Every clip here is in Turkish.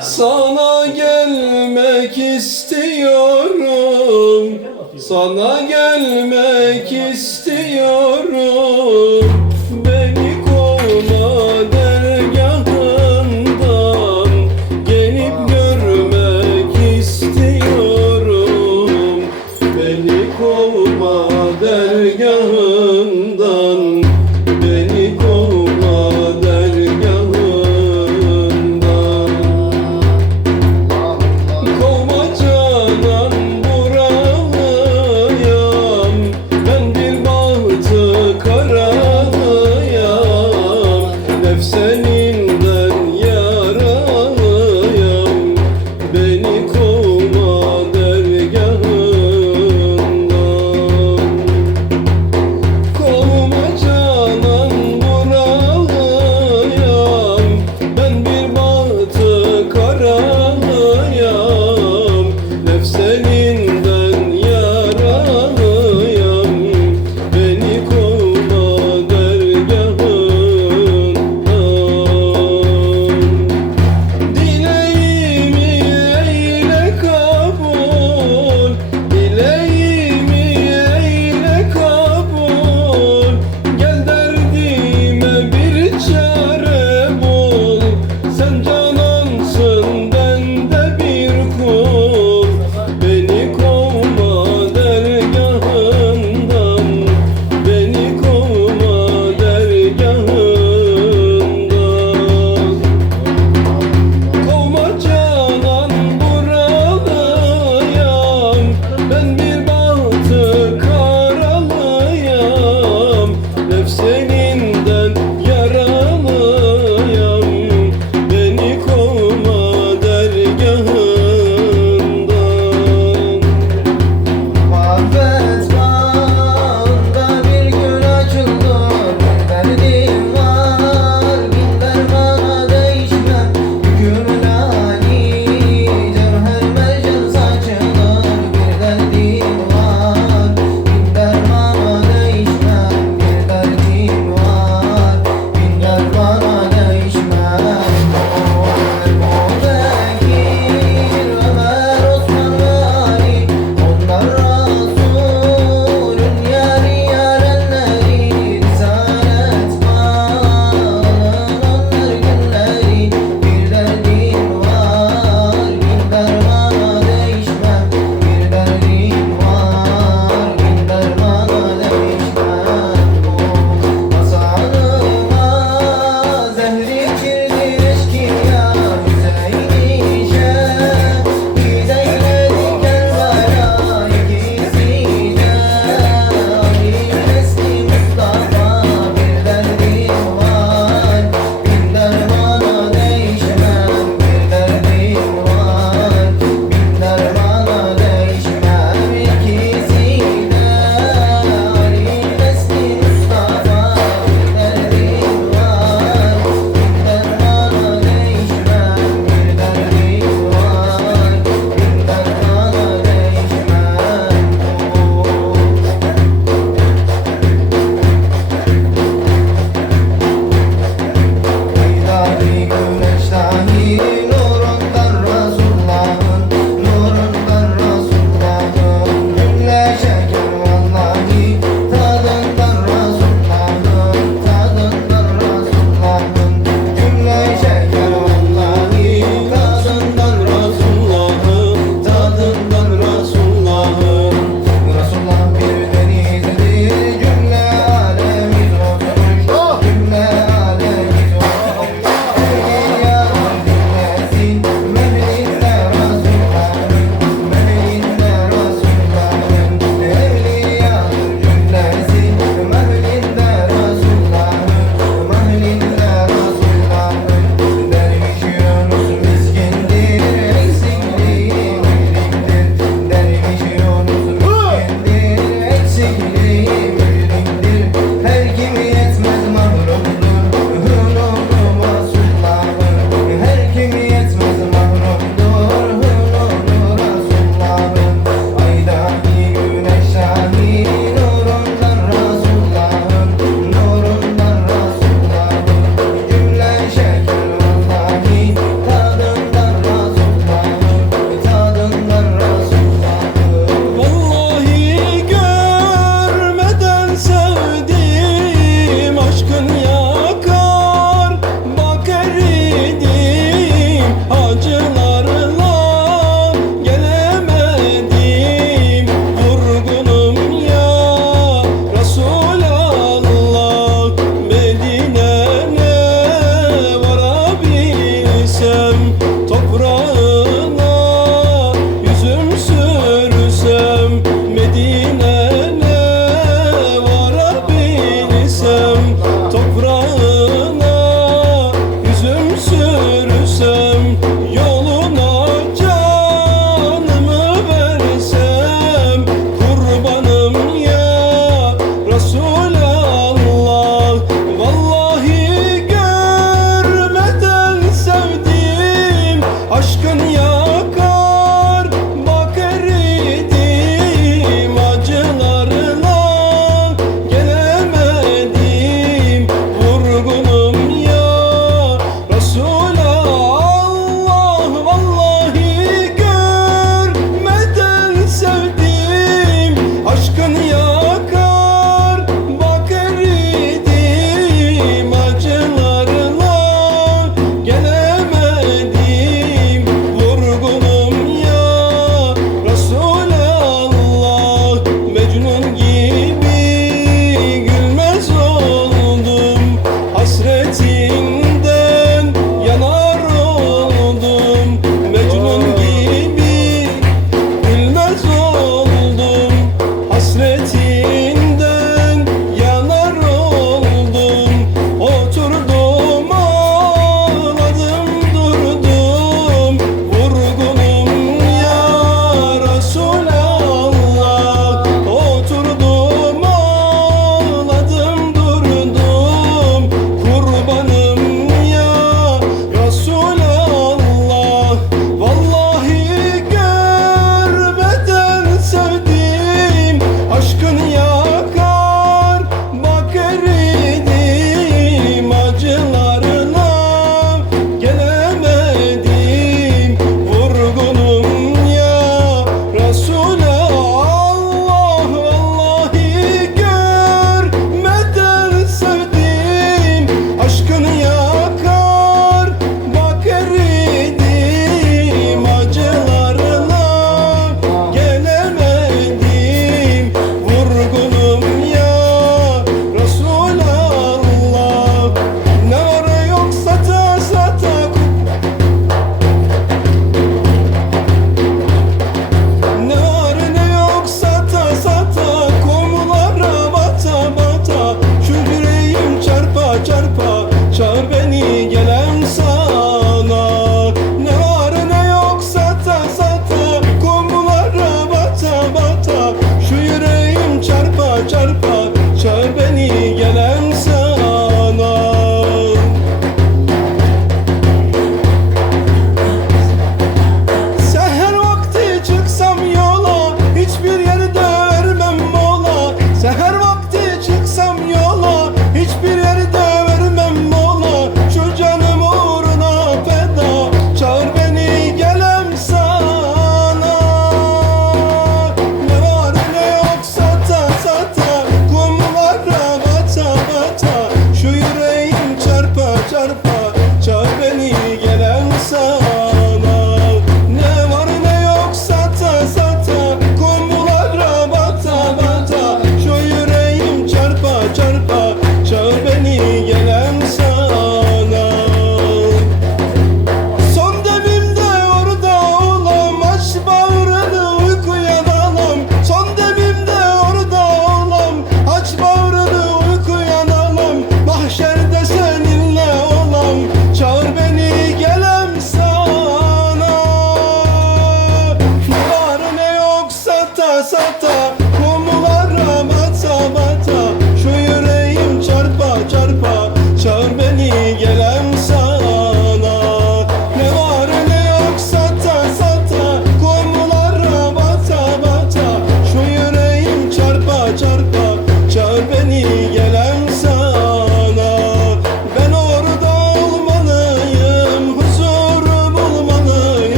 Sana gelmek istiyorum. Sana gelmek istiyorum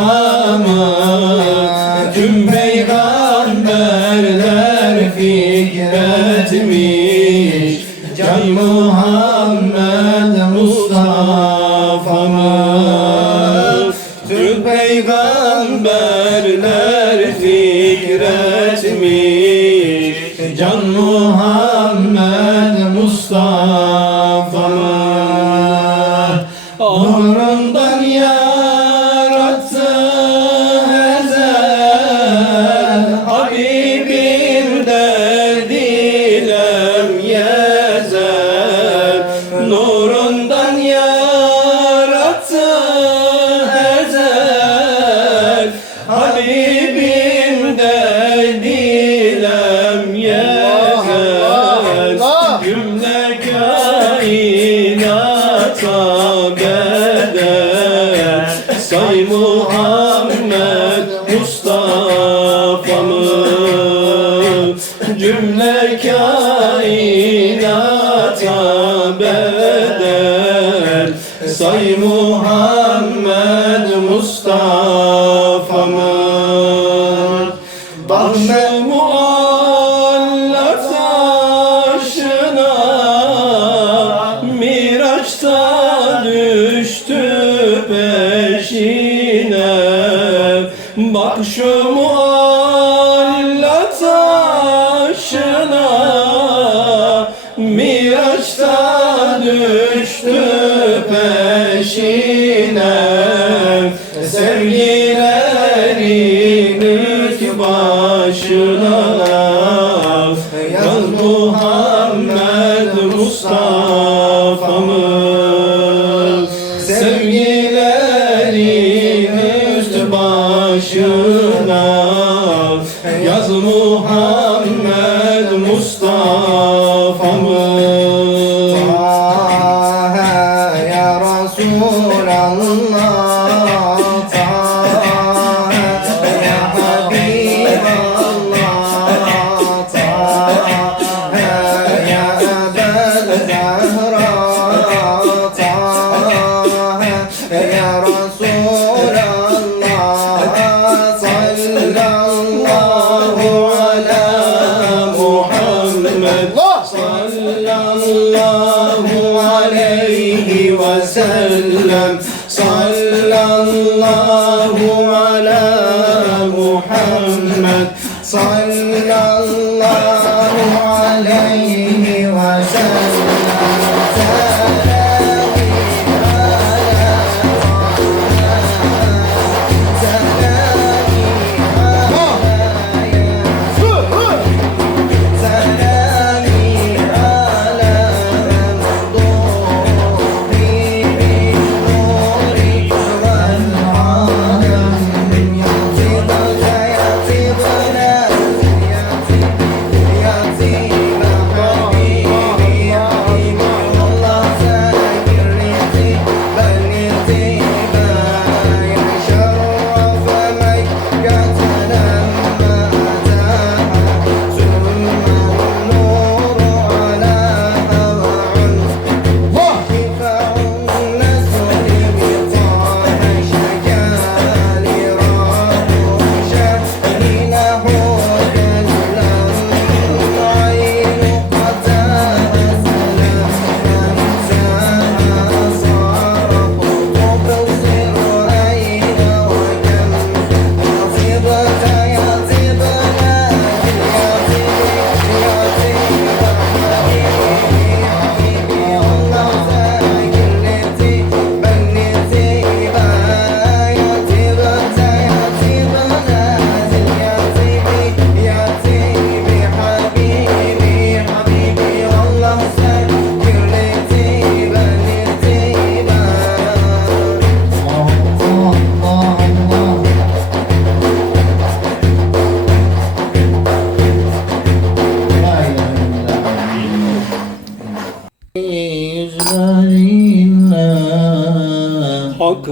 selamı Tüm peygamberler fikretmiş. Can Muhammed Mustafa'mı Tüm peygamberler fikretmiş. Can Muhammed Mustafa Sagrado.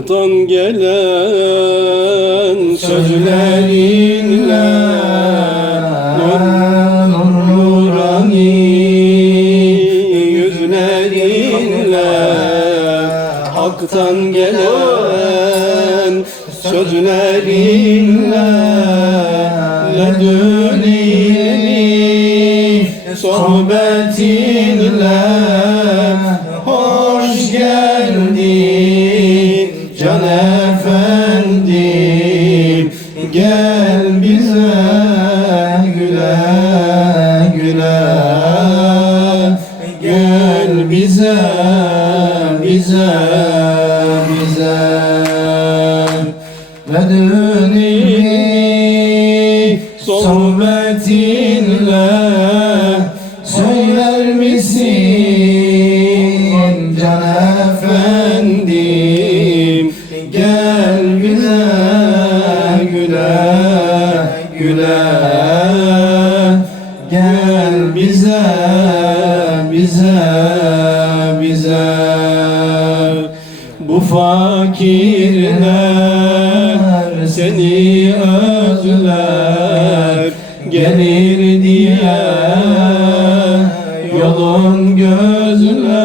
Allah'tan gelen sözlerinle Nur nurani yüzlerinle Hak'tan gelen sözlerinle Ledünini sohbetinle güzel Ve dönemi sohbetinle Söyler misin? Can efendim Gel güle güle güle. Gel bize bize. fakirler seni özler Gelir diye yolun gözler.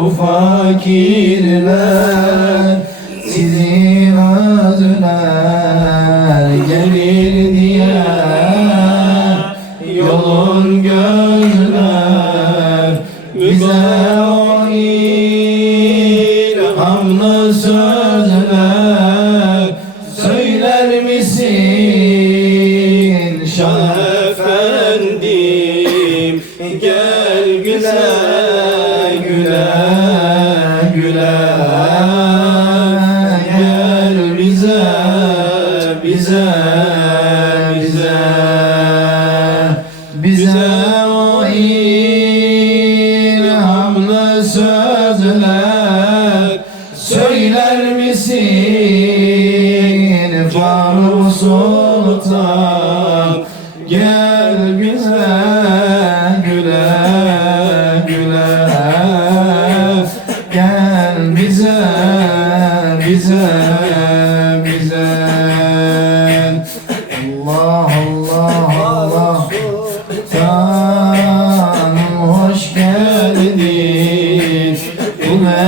Bu fakirler Gel güle güle güle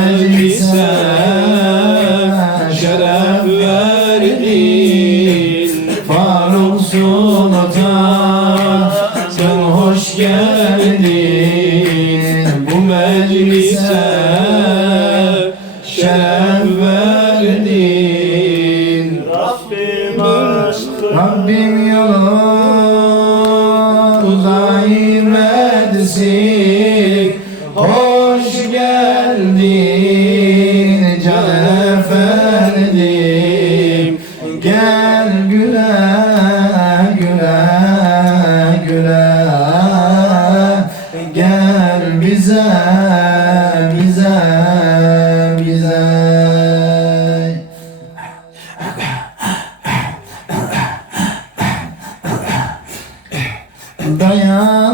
Sanjisa. 大爷。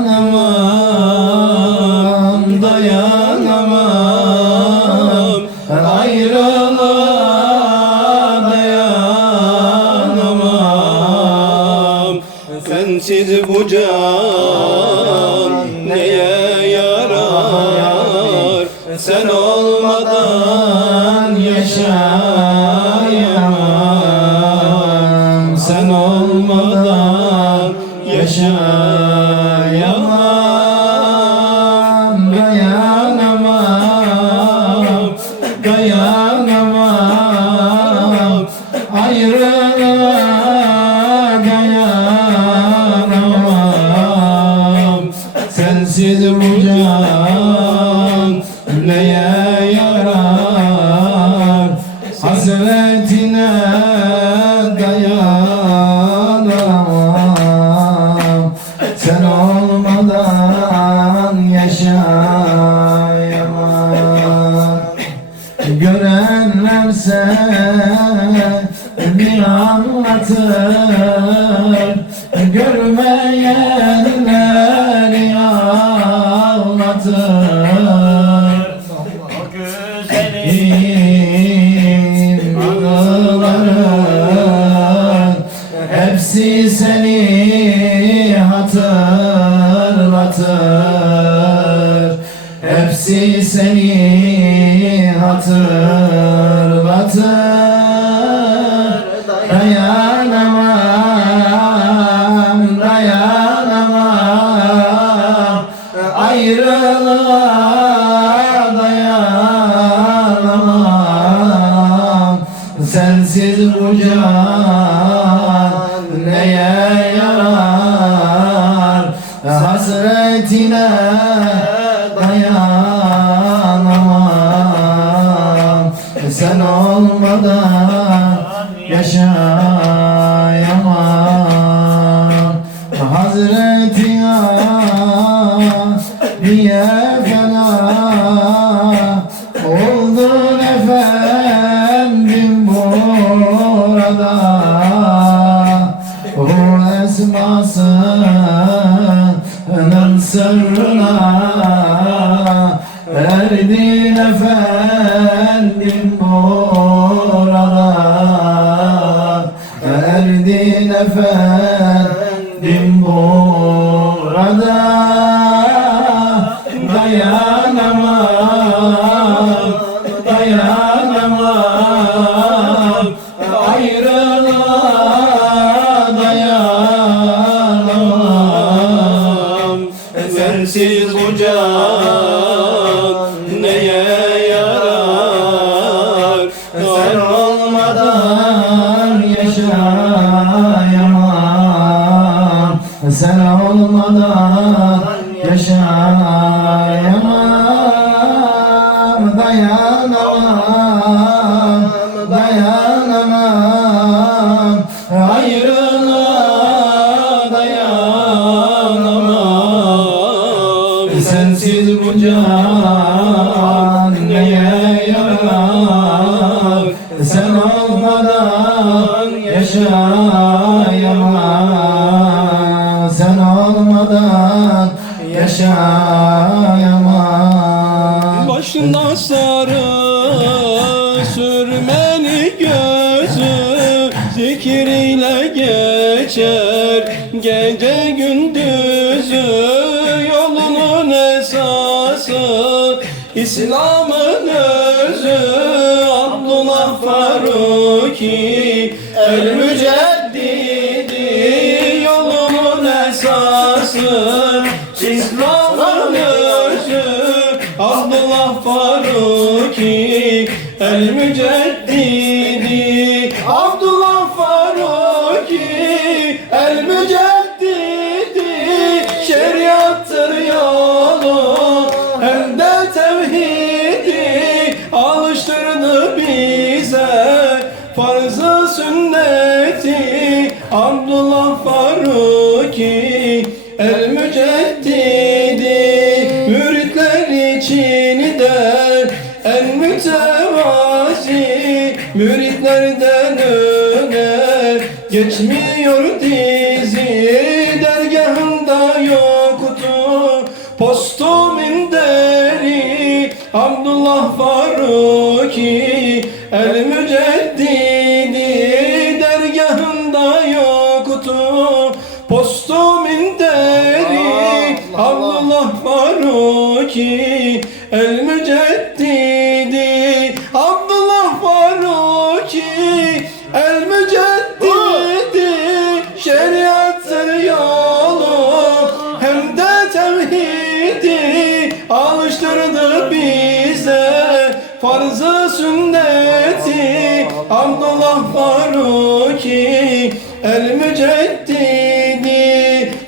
sensiz bu can neye yarar. Hazret beni Dayanamam, dayanamam. Ayrılığa dayanamam. Sensiz bu can orada. Bu esmasının sırrına. Erdin efendim orada. Erdin efendim Sen olmadan yaşayamam. Dayanamam, dayanamam. Ayrına dayanamam. Sensiz bu can neye yarar? Sen olmadan yaşayamam. yaşayamam Başına sarı sürmeni gözü Zikriyle geçer gece gündüzü. Yolunun esası İslam'ın özü. Abdullah Faruki El Mücahit Müritlerden öne geçmiyor diye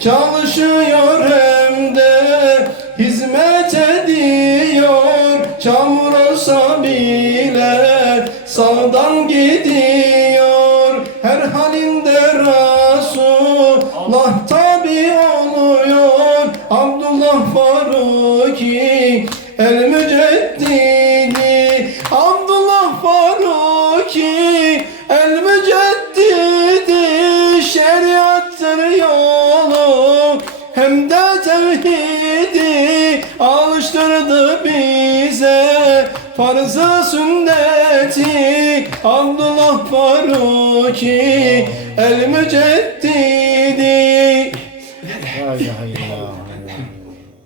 Çalışıyor ti